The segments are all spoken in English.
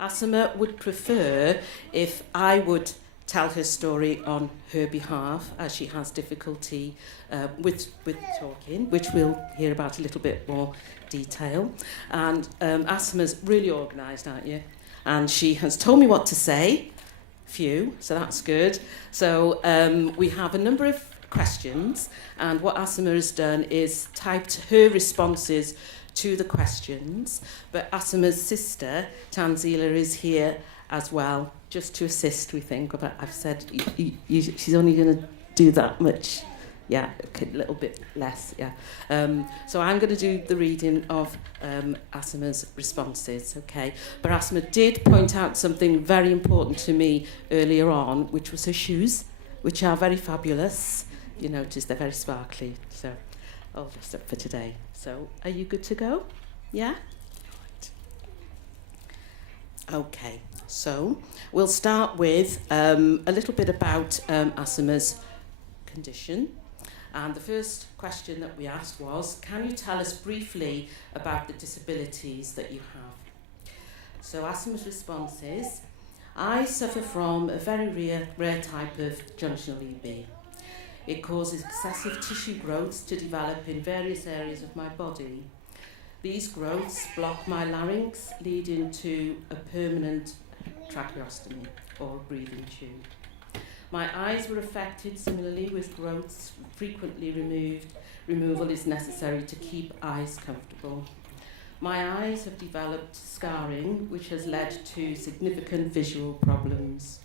Asemah would prefer if I would tell her story on her behalf, as she has difficulty with talking, which we'll hear about a little bit more detail. And Asemah's really organised, aren't you? And she has told me what to say, few, so that's good. So we have a number of questions, and what Asemah has done is typed her responses to the questions, but Asemah's sister, Tanzila, is here as well, just to assist, we think. But I've said she's only going to do that much, a little bit less, So I'm going to do the reading of Asemah's responses, okay? But Asemah did point out something very important to me earlier on, which was her shoes, which are very fabulous. You notice they're very sparkly, so all dressed up for today. So, are you good to go? Yeah? Right. Okay, so we'll start with a little bit about Asemah's condition. And the first question that we asked was, can you tell us briefly about the disabilities that you have? So Asemah's response is, I suffer from a very rare type of junctional EB. It causes excessive tissue growths to develop in various areas of my body. These growths block my larynx, leading to a permanent tracheostomy, or a breathing tube. My eyes were affected similarly, with growths frequently removed. Removal is necessary to keep eyes comfortable. My eyes have developed scarring, which has led to significant visual problems.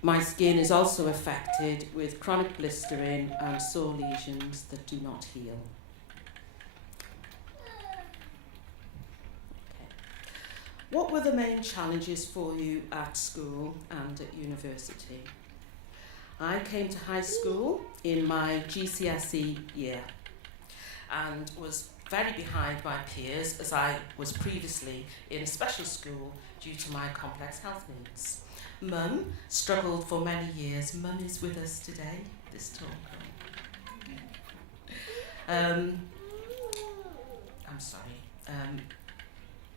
My skin is also affected with chronic blistering and sore lesions that do not heal. Okay. What were the main challenges for you at school and at university? I came to high school in my GCSE year and was very behind my peers, as I was previously in a special school due to my complex health needs. Mum struggled for many years. Mum is with us today, this talk. I'm sorry.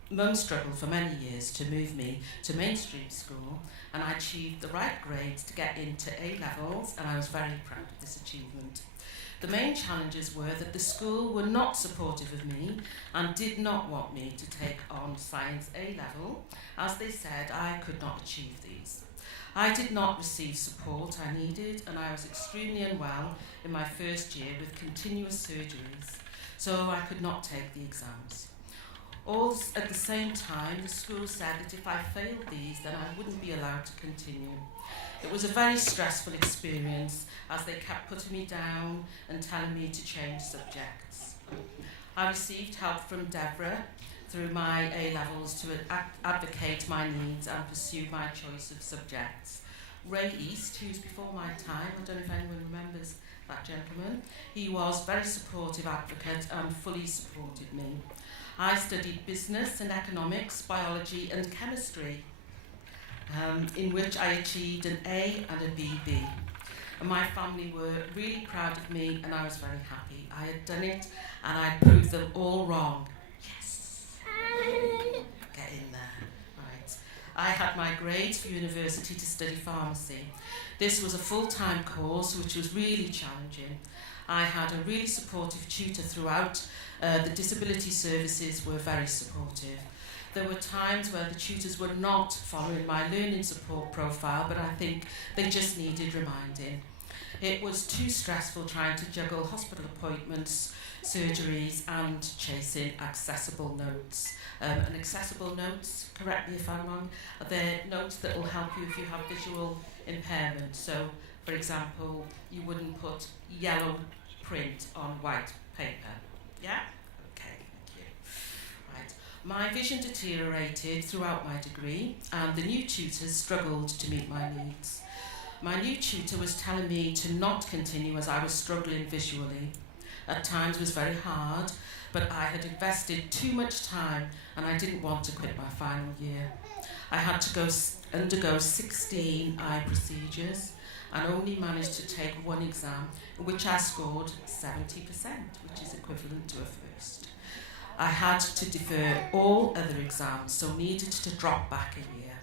Mum struggled for many years to move me to mainstream school, and I achieved the right grades to get into A levels, and I was very proud of this achievement. The main challenges were that the school were not supportive of me and did not want me to take on Science A level, as they said I could not achieve these. I did not receive support I needed, and I was extremely unwell in my first year with continuous surgeries, so I could not take the exams. All at the same time, the school said that if I failed these, then I wouldn't be allowed to continue. It was a very stressful experience, as they kept putting me down and telling me to change subjects. I received help from DEBRA through my A-levels to advocate my needs and pursue my choice of subjects. Ray East, who's before my time, I don't know if anyone remembers that gentleman, he was a very supportive advocate and fully supported me. I studied business and economics, biology and chemistry, in which I achieved an A and a BB. And my family were really proud of me, and I was very happy. I had done it, and I proved them all wrong. Yes! Get in there. Right. I had my grades for university to study pharmacy. This was a full-time course, which was really challenging. I had a really supportive tutor throughout. The disability services were very supportive. There were times where the tutors were not following my learning support profile, but I think they just needed reminding. It was too stressful trying to juggle hospital appointments, surgeries, and chasing accessible notes. And accessible notes, correct me if I'm wrong, they're notes that will help you if you have visual impairment. So, for example, you wouldn't put yellow print on white paper. Yeah? Okay, thank you. Right. My vision deteriorated throughout my degree, and the new tutors struggled to meet my needs. My new tutor was telling me to not continue as I was struggling visually. At times it was very hard, but I had invested too much time and I didn't want to quit my final year. I had to undergo 16 eye procedures and only managed to take one exam, in which I scored 70%, which is equivalent to a first. I had to defer all other exams, so needed to drop back a year.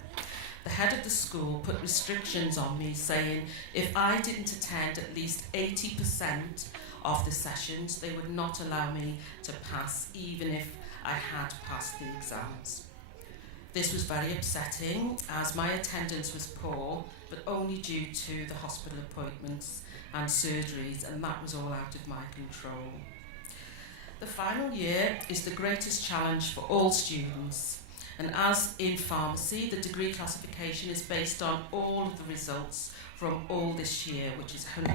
The head of the school put restrictions on me, saying if I didn't attend at least 80% of the sessions, they would not allow me to pass, even if I had passed the exams. This was very upsetting, as my attendance was poor, but only due to the hospital appointments and surgeries, and that was all out of my control. The final year is the greatest challenge for all students, and as in pharmacy, the degree classification is based on all of the results from all this year, which is 100%.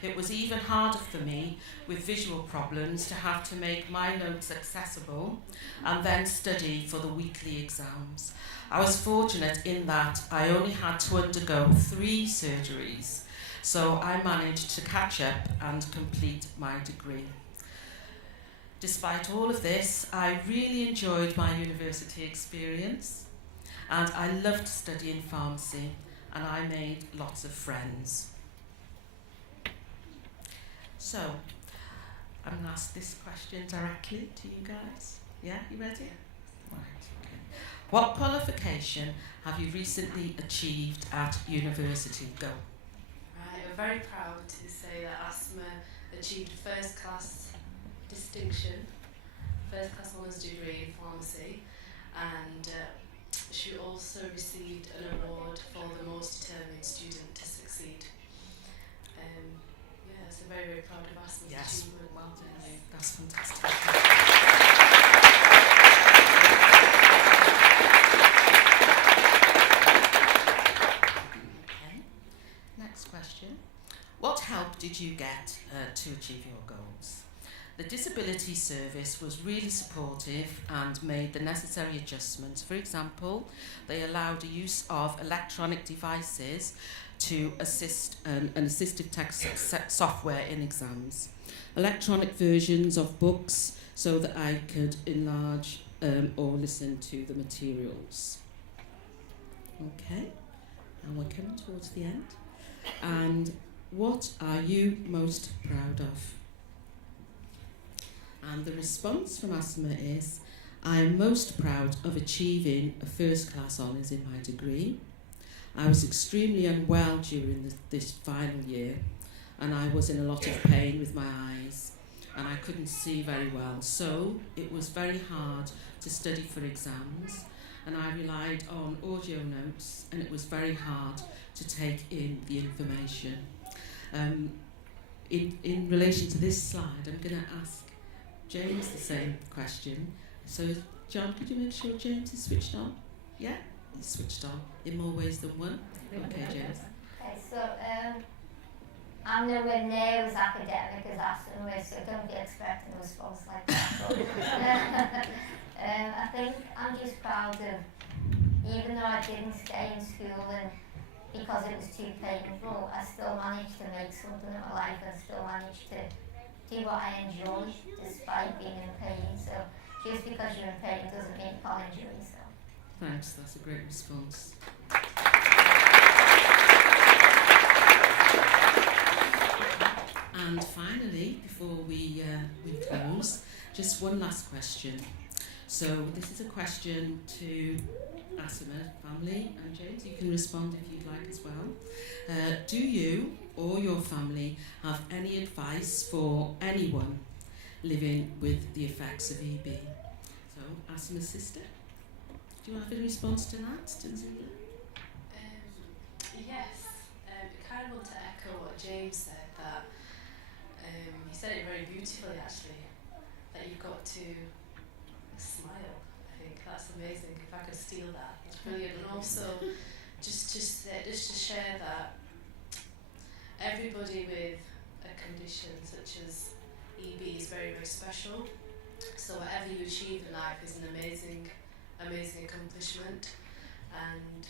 It was even harder for me, with visual problems, to have to make my notes accessible and then study for the weekly exams. I was fortunate in that I only had to undergo 3 surgeries, so I managed to catch up and complete my degree. Despite all of this, I really enjoyed my university experience, and I loved studying pharmacy, and I made lots of friends. So, I'm going to ask this question directly to you guys. Yeah, you ready? Right, okay. What qualification have you recently achieved at university? Go. Right, we're very proud to say that Asemah achieved first class distinction, first class honours degree in pharmacy, and she also received an award for the most determined student to succeed. So very, very proud of Asemah's achievement. Well done. That's fantastic. Okay. Next question. What help did you get to achieve your goals? The Disability Service was really supportive and made the necessary adjustments. For example, they allowed the use of electronic devices to assist an assistive text software in exams, electronic versions of books so that I could enlarge or listen to the materials. Okay, and we're coming towards the end. And what are you most proud of? And the response from Asemah is, I am most proud of achieving a first class honours in my degree. I was extremely unwell during this final year, and I was in a lot of pain with my eyes, and I couldn't see very well. So it was very hard to study for exams, and I relied on audio notes, and it was very hard to take in the information. In relation to this slide, I'm going to ask James the same question. So, John, could you make sure James is switched on? Yeah? He's switched on in more ways than one. Okay, James. Okay, so I'm nowhere near as academic as Asemah, so don't be expecting a response like that. I think I'm just proud of, even though I didn't stay in school and because it was too painful, I still managed to make something of my life and still managed to do what I enjoy despite being in pain. So just because you're in pain doesn't mean you can't enjoy yourself. Thanks, that's a great response. And finally, before we close, just one last question. So this is a question to Asemah family, and James, you can respond if you'd like as well. Do you or your family have any advice for anyone living with the effects of EB? So, Asemah's sister, do you have a response to that, Tanzila? Yes, I kind of want to echo what James said, that he said it very beautifully actually, that you've got to smile. I think that's amazing. If I could steal that, it's brilliant. And also, just to share that everybody with a condition such as EB is very, very special. So whatever you achieve in life is an amazing accomplishment, and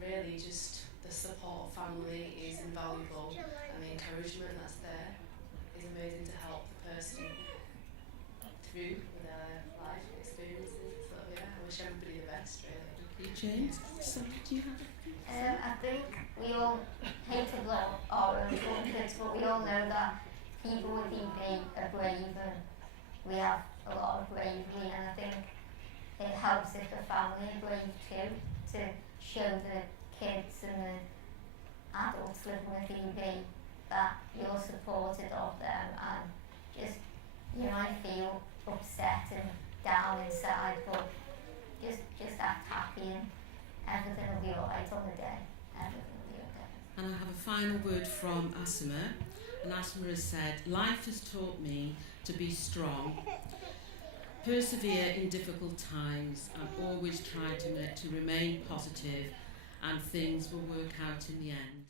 really just the support of family is invaluable, and the encouragement that's there is amazing to help the person through their life experiences. So yeah, I wish everybody the best, really. James, so do you have I think we all hate to blow our own trumpets, but we all know that people with EB are brave and we have a lot of bravery, and I think it helps if the family are brave too, to show the kids and the adults living with EB that you're supported of them, and just, you might feel upset and down inside, but just act happy and everything will be alright on the day. Everything will be okay. And I have a final word from Asemah, and Asemah has said, life has taught me to be strong, persevere in difficult times, and always try to remain positive, and things will work out in the end.